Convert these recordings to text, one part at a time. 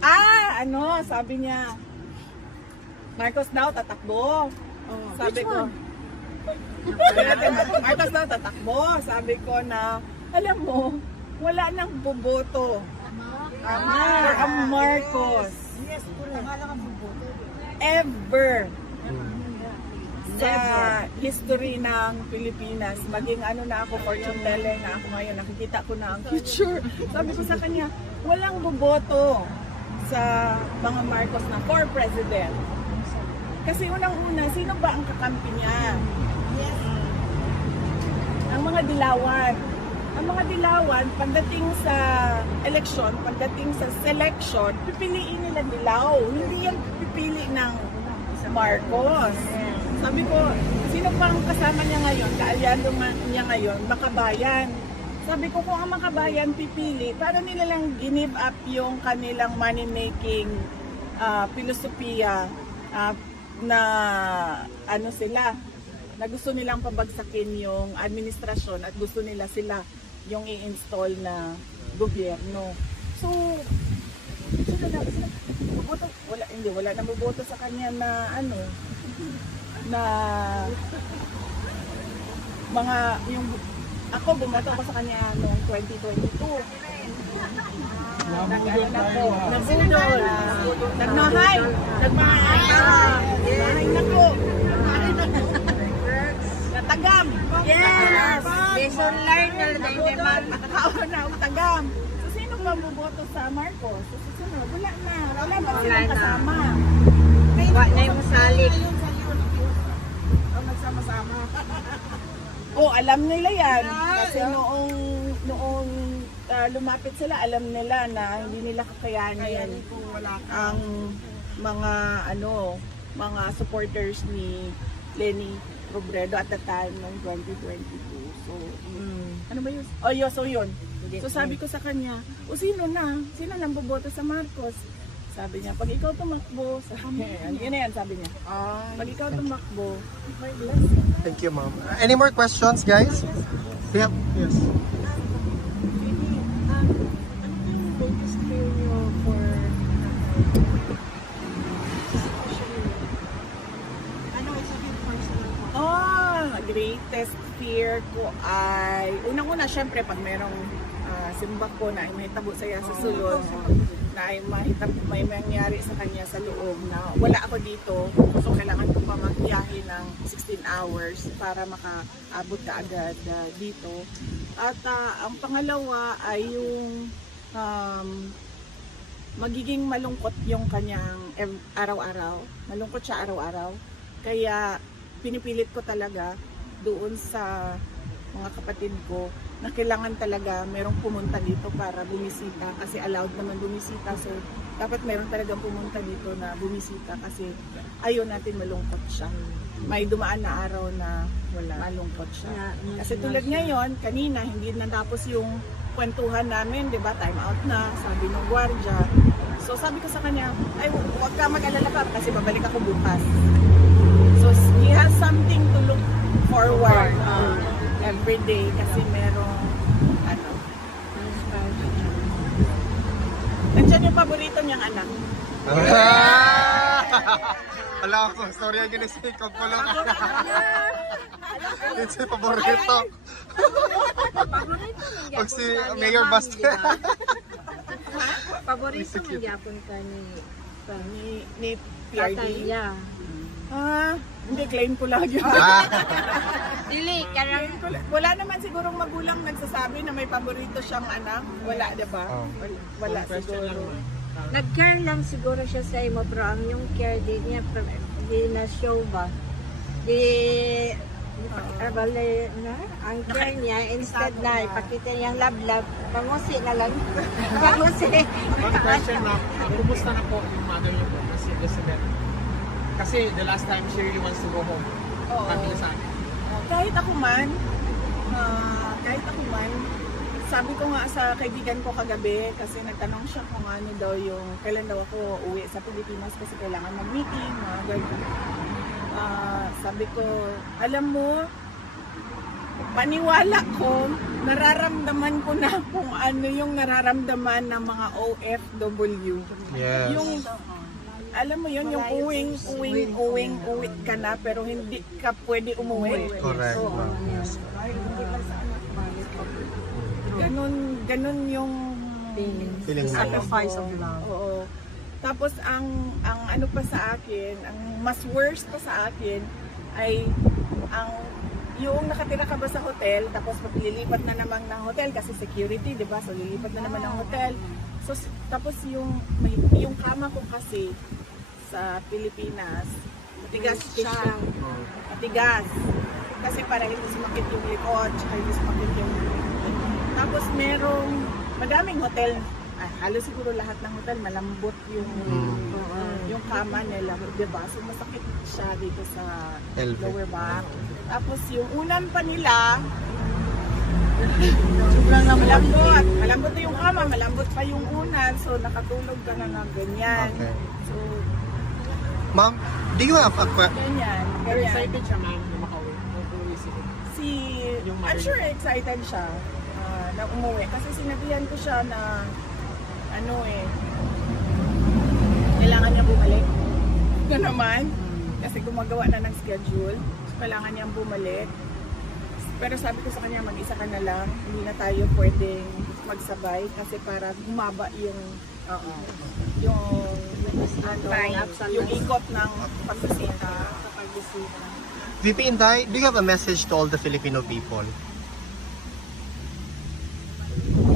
Ah, ano, sabi niya, Marcos daw tatakbo. sabi ko, Marcos daw tatakbo. Sabi ko na, alam mo, wala nang boboto. For ang Marcos. Ever. Sa history ng Pilipinas, maging ano na ako, fortune teller na ako ngayon, nakikita ko na ang future. Sabi ko sa kanya, walang boboto sa mga Marcos na for president. Kasi unang-una, sino ba ang kakampi niya? Ang mga dilawan. Ang mga dilawan, pagdating sa eleksyon, pagdating sa selection, pipiliin nila dilaw. Hindi yan pipili ng Marcos. Sabi ko, sino pa ang kasama niya ngayon, kaalyado niya ngayon, makabayan. Sabi ko, kung ang makabayan pipili, para nila lang give up yung kanilang money-making ah, filosofiya ah, na ano sila, na gusto nilang pabagsakin yung administrasyon at gusto nila sila yung i-install na gobyerno. So, sila na, sila, boboto, wala, hindi, wala na boboto sa kanya na ano, na mga, yung, ako bumoto ako sa kanya noong 2022. Nag-ano na po, nabudol, nagmahay, nagmahay, nagmahay na po, natagam. Yes! Lesson learned na lang. Nakakawa na ang tagam. So, sino ba boboto sa Marcos? So, susunod, wala na. Wala na Wala silang na. kasama. Wa na yung masalik. Oh, magsama-sama. Oh, alam nila yan. Kasi noong noong ah, lumapit sila, alam nila na hindi nila kakayanin ang mga ano, mga supporters ni Lenny Robredo at the time ng 2022. So, ano ba yun? Oh, yun, so yun. So sabi ko sa kanya, o sino na? Sino nang boboto sa Marcos? Sabi niya, pag ikaw tumakbo, sabi niya, yun na yan, sabi niya. Pag ikaw tumakbo, may blessing. Thank you, ma'am. Any more questions, guys? Yep. Yes. Oh, greatest fear ko ay, unang-una, syempre, pag merong ah, simbak ko na ay may tabo saya sa sulod, na ay mahitap, may mangyari sa kanya sa loob na wala ako dito, so kailangan ko pa magbiyahe ng 16 hours para makaabot ka agad ah, dito. At ah, ang pangalawa ay yung um, magiging malungkot yung kanyang araw-araw. Malungkot siya araw-araw. Kaya pinipilit ko talaga doon sa mga kapatid ko na kailangan talaga merong pumunta dito para bumisita kasi allowed naman bumisita so dapat meron talagang pumunta dito na bumisita kasi ayaw natin malungkot siya. May dumaan na araw na wala. Malungkot siya. Kasi tulad ngayon kanina hindi natapos yung kwentuhan namin, di ba? Time out na, sabi ng gwardya. So sabi ko sa kanya, ay huwag ka mag-alala ka kasi babalik ako bukas. So he has something to look forward. Uh, every day kasi merong ano. Nandiyan yung paborito niyang anak. Wala ko, sorry ang ginisip ko po lang. It's yung paborito. Pag si Mayor Basta. Paborito mo gyapon ka ni Ni, ni PRD. niya. Ah, hindi, claim ko lang yun. Dili, karang Wala naman sigurong magulang nagsasabi na may paborito siyang anak. Wala, di ba? Oh. Wala, wala siguro. nag-care lang siguro siya sa imo pero ang yung care di niya di na show ba di uh, bale na ang care niya instead na ipakita niyang love love pamusi na lang pamusi One question ma'am, kumusta na po yung mother niyo po na si Elizabeth? Kasi the last time she really wants to go home. Oo. Sabi niya sa akin. Kahit ako man, ah, kahit ako man, sabi ko nga sa kaibigan ko kagabi, kasi nagtanong siya kung ano daw yung, kailan daw ako uwi sa Pilipinas kasi kailangan mag-meeting, mga ganyan. Ah, sabi ko, alam mo, paniwala ko, nararamdaman ko na kung ano yung nararamdaman ng mga OFW. Yes. Yung, alam mo yun, yung uwing, uwing, uwing, uwi ka na, pero hindi ka pwede umuwi. Correct. ma'am. Yes. Ganun, ganun yung Feeling mo. sacrifice of love. Oo. Tapos ang ang ano pa sa akin, ang mas worst pa sa akin ay ang yung nakatira ka ba sa hotel tapos maglilipat na naman ng hotel kasi security, 'di ba? So lilipat na naman ng hotel. So tapos yung may, yung kama ko kasi sa Pilipinas, matigas siya. Matigas. Kasi para hindi sumakit yung likod, tsaka hindi sumakit yung... Tapos merong, madaming hotel, ah, halos siguro lahat ng hotel, malambot yung yung kama nila, di ba? So masakit siya dito sa Elbow. lower back. Tapos yung unan pa nila, malambot. Malambot na yung kama, malambot pa yung unan. So nakatulog ka na ng ganyan. Okay. So, Ma'am, do you have a que- ganyan. Pero ganyan. excited siya ma'am na makauwi. Si I'm sure excited siya ah, na umuwi kasi sinabihan ko siya na ano eh kailangan niya bumalik na naman kasi gumagawa na ng schedule so kailangan niyang bumalik pero sabi ko sa kanya mag-isa ka na lang hindi na tayo pwedeng magsabay kasi para humaba yung yung ano, yung ikot ng pagbisita sa pagbisita VP Inday, do you have a message to all the Filipino people?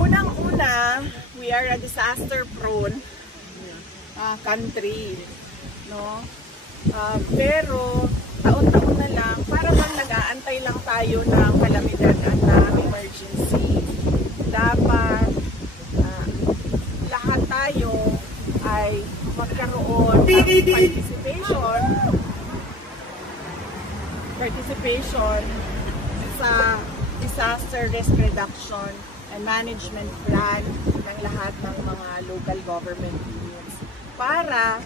Unang-una, we are a disaster-prone uh, country, no? Uh, pero taon-taon na lang, para bang nag-aantay lang tayo ng kalamidad at ng emergency. Dapat tayo ay magkaroon ng participation. Participation sa disaster risk reduction and management plan ng lahat ng mga local government units para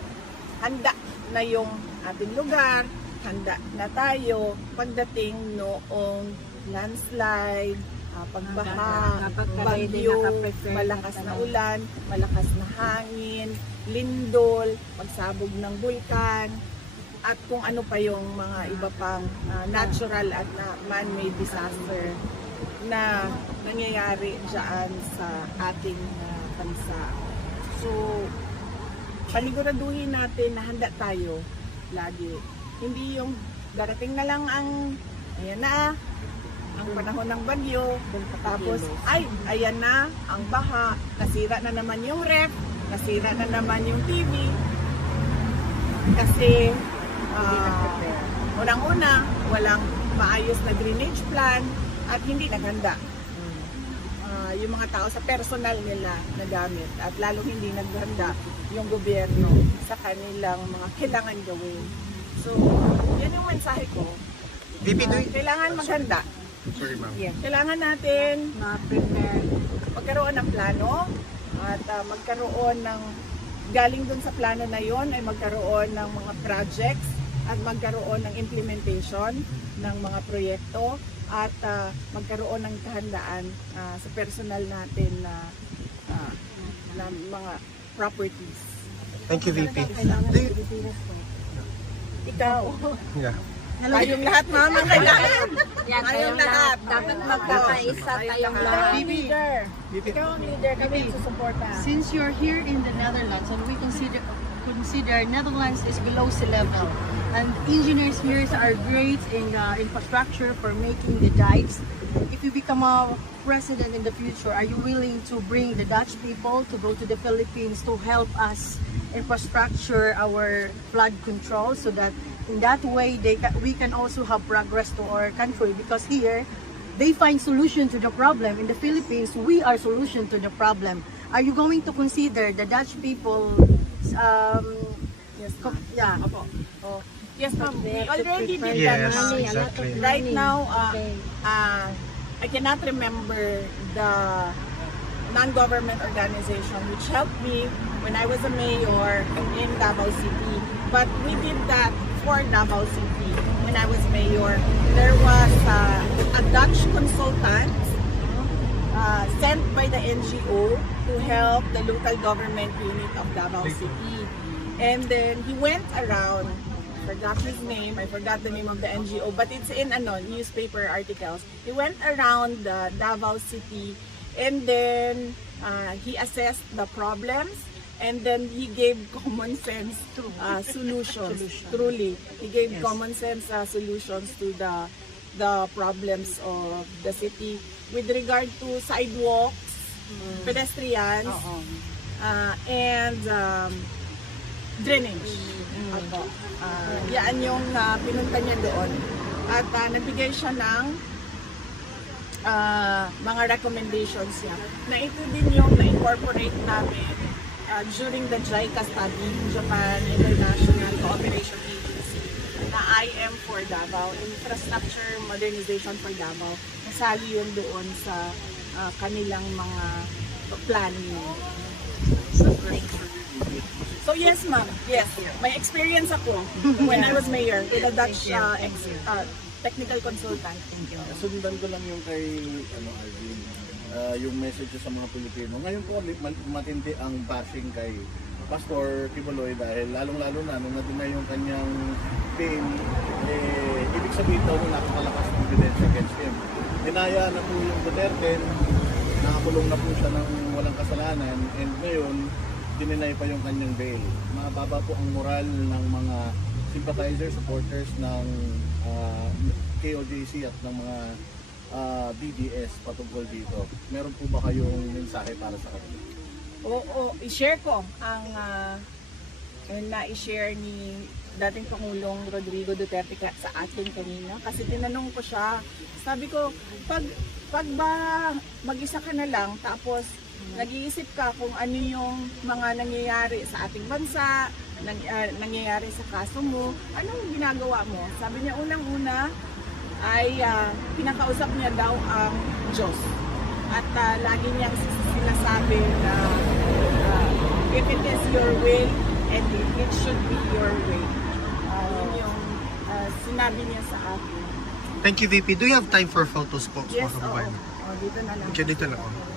handa na yung ating lugar, handa na tayo pagdating noong landslide, ah, pagbaha, ready, bagyo, malakas na ulan, malakas na hangin, lindol, pagsabog ng bulkan, at kung ano pa yung mga iba pang ah, natural at na man-made disaster na nangyayari dyan sa ating ah, bansa. So, paniguraduhin natin na handa tayo lagi. Hindi yung darating na lang ang, ayan na, ang panahon ng bagyo, tapos, ay, ayan na, ang baha, nasira na naman yung ref, nasira na naman yung TV, kasi ah, unang-una, walang maayos na drainage plan at hindi naghanda. Ah, yung mga tao sa personal nila na gamit at lalong hindi naghanda yung gobyerno sa kanilang mga kailangan gawin. So, yan yung mensahe ko. You... kailangan maghanda. Sorry, ma'am. Kailangan natin Ma-prepare. magkaroon ng plano at ah, magkaroon ng galing dun sa plano na yon ay magkaroon ng mga projects at magkaroon ng implementation ng mga proyekto at ah, magkaroon ng kahandaan ah, sa personal natin na ah, na mga properties. Thank you, VP. Ikaw. Yeah. Tayong lahat, mama, kailangan. Yan, Tayong tayong lahat. lahat. Dapat magkakaisa tayong Ikaw lahat. ang leader. Ikaw ang leader. Kami susuporta. Since you're here in the Netherlands and we consider consider Netherlands is below sea level and engineers here are great in uh, infrastructure for making the dikes. If you become a president in the future, are you willing to bring the Dutch people to go to the Philippines to help us infrastructure our flood control so that in that way they ca- we can also have progress to our country because here they find solution to the problem. In the Philippines, we are solution to the problem. Are you going to consider the Dutch people? Um, Yes, co- ma'am. yeah. Oh. Yes, ma'am. We They already did prepare that, Yes, ma'am. money, a lot of exactly. Right now, uh, uh, I cannot remember the non-government organization which helped me when I was a mayor in Davao City. But we did that for Davao City. when I was mayor, there was uh, a Dutch consultant uh, sent by the NGO to help the local government unit of Davao City. And then he went around, forgot his name, I forgot the name of the NGO, but it's in ano, newspaper articles. He went around the Davao City and then uh, he assessed the problems and then he gave common sense uh, solutions. Truly, he gave common sense uh, solutions to the the problems of the city with regard to sidewalks, pedestrians, uh, and um, drainage. Opo. Ah, yan yung ah, pinunta niya doon. At ah, nagbigay siya ng ah, mga recommendations niya. Na ito din yung na-incorporate namin ah, during the JICA study, Japan International Cooperation Agency, na IM for Davao, Infrastructure Modernization for Davao. Nasali yun doon sa ah, kanilang mga planning. So yes, ma'am. Yes. May experience ako when I was mayor with a Dutch uh, uh, technical consultant. Thank you. Sundan ko lang yung kay ano Arvin, ah, yung message sa mga Pilipino. Ngayon po matindi ang bashing kay Pastor Kibuloy dahil lalong-lalo na nung na yung kanyang fame, eh, ibig sabihin daw nung napakalakas ng evidence against him. Dinaya na po yung Duterte, nakakulong na po siya ng walang kasalanan and ngayon dininay pa yung kanyang bail. Mababa po ang moral ng mga sympathizers, supporters ng ah, KOJC at ng mga ah, BDS patungkol dito. Meron po ba kayong mensahe para sa kanila? Oo, i-share ko ang uh, na-share ni dating Pangulong Rodrigo Duterte sa akin kanina kasi tinanong ko siya sabi ko pag pag ba mag-isa ka na lang tapos nag-iisip ka kung ano yung mga nangyayari sa ating bansa nang, ah, nangyayari sa kaso mo anong ginagawa mo sabi niya unang-una ay ah, pinakausap niya daw ang Diyos at ah, lagi niyang sinasabi na ah, if it is your will and it should be your way. Ah, yun yung ah, sinabi niya sa akin. Thank you, VP. Do you have time for photos po? Yes, oo. kababayan? Oh, dito na lang. Okay, dito lang. oh.